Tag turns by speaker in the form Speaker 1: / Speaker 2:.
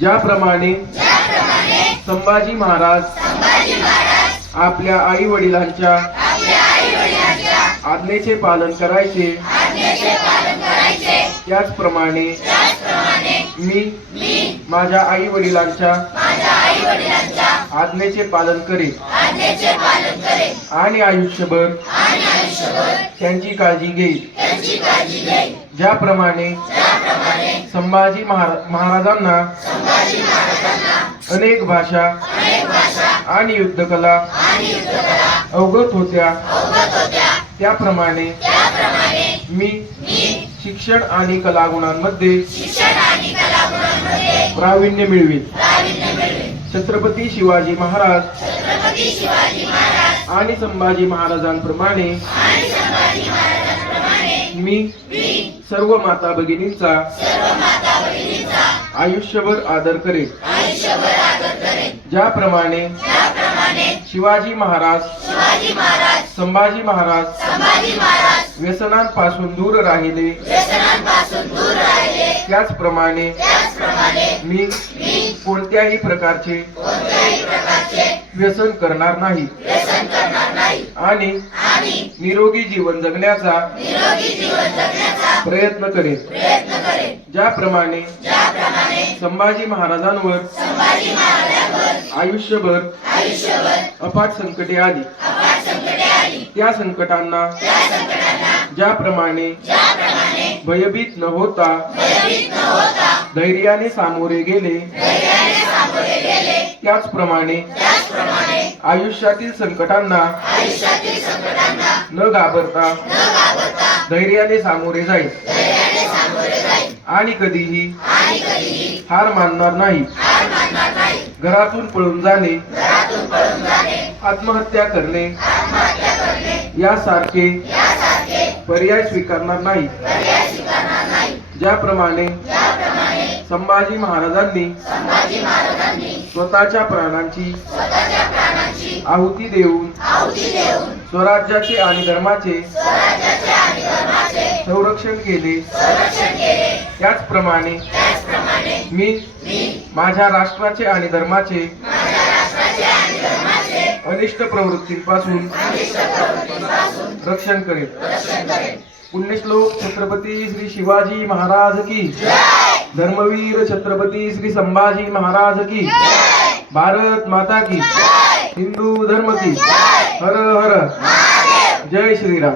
Speaker 1: ज्याप्रमाणे संभाजी महाराज आपल्या आई वडिलांच्या आज्ञेचे पालन करायचे. त्याचप्रमाणे मी माझ्या आई वडिलांच्या आज्ञेचे पालन करेन. आणि आयुष्यभर त्यांची काळजी घेईल ज्याप्रमाणे संभाजी महारा- महाराजांना अनेक भाषा आणि युद्धकला अवगत होत्या. त्याप्रमाणे मी शिक्षण आणि कलागुणांमध्ये प्रावीण्य मिळवीन. छत्रपती शिवाजी महाराज आणि संभाजी महाराजांप्रमाणे मी सर्व माता भगिनींचा आयुष्यभर आदर करेन ज्याप्रमाणे शिवाजी महाराज संभाजी महाराज व्यसनांपासून दूर राहिले. त्याचप्रमाणे मी कोणत्याही प्रकारचे व्यसन करणार नाही. आणि निरोगी जीवन जगण्याचा प्रयत्न करेन ज्याप्रमाणे संभाजी महाराजांवर आयुष्यभर अफाट संकटे आली. त्या संकटांना ज्याप्रमाणे भयभीत न होता धैर्याने सामोरे गेले. त्याचप्रमाणे आयुष्यातील संकटांना न घाबरता धैर्याने सामोरे जाईल आणि कधीही हार मानणार नाही. घरातून पळून जाणे आत्महत्या करणे यासारखे पर्याय स्वीकारणार नाही. ज्याप्रमाणे संभाजी महाराजांनी स्वतःच्या प्राणांची आहुती देऊन स्वराज्याचे आणि धर्माचे संरक्षण केले. त्याचप्रमाणे मी माझ्या राष्ट्राचे आणि धर्माचे अनिष्ट प्रवृत्तींपासून रक्षण करेन पुण्यश्लोक छत्रपती श्री शिवाजी महाराज की. धर्मवीर छत्रपती श्री संभाजी महाराज की. भारत माता की. हिंदू धर्म की. हर हर. जय श्रीराम.